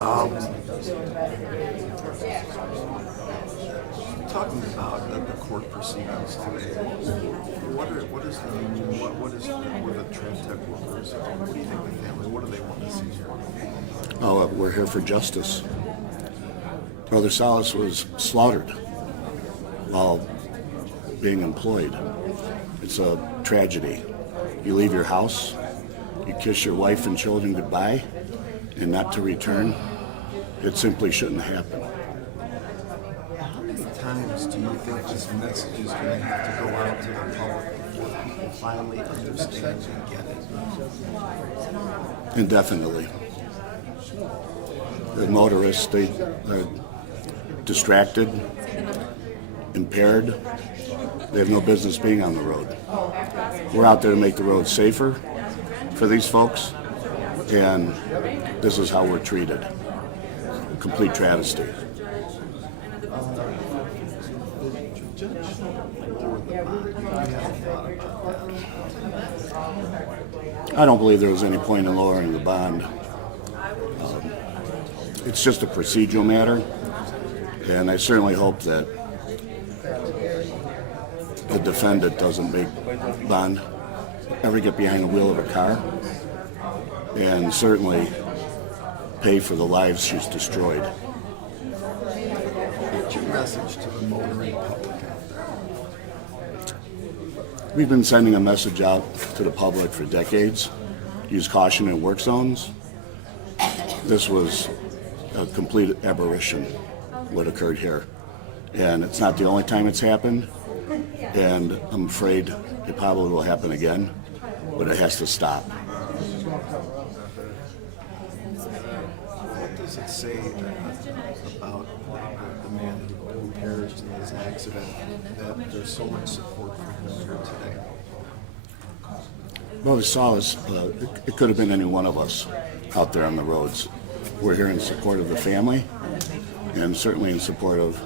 Talking about the court proceedings today, what are the train tech workers? What do you think the family? What do they want to see here? Oh, we're here for justice. Brother Salas was slaughtered while being employed. It's a tragedy. You leave your house, you kiss your wife and children goodbye, and not to return. It simply shouldn't happen. How many times do you think this message is going to have to go out to the public before people finally understand and get it? Indefinitely. The motorists, they are distracted, impaired. They have no business being on the road. We're out there to make the road safer for these folks, and this is how we're treated. A complete travesty. I don't believe there was any point in lowering the bond. It's just a procedural matter, and I certainly hope that the defendant doesn't make bond ever get behind the wheel of a car, and certainly pay for the lives she's destroyed. What's your message to the motoring public out there? We've been sending a message out to the public for decades. Use caution in work zones. This was a complete aberration, what occurred here. And it's not the only time it's happened, and I'm afraid it probably will happen again, but it has to stop. What does it say about the man who perished in this accident that there's so much support for him here today? Well, we saw this. It could have been any one of us out there on the roads. We're here in support of the family and certainly in support of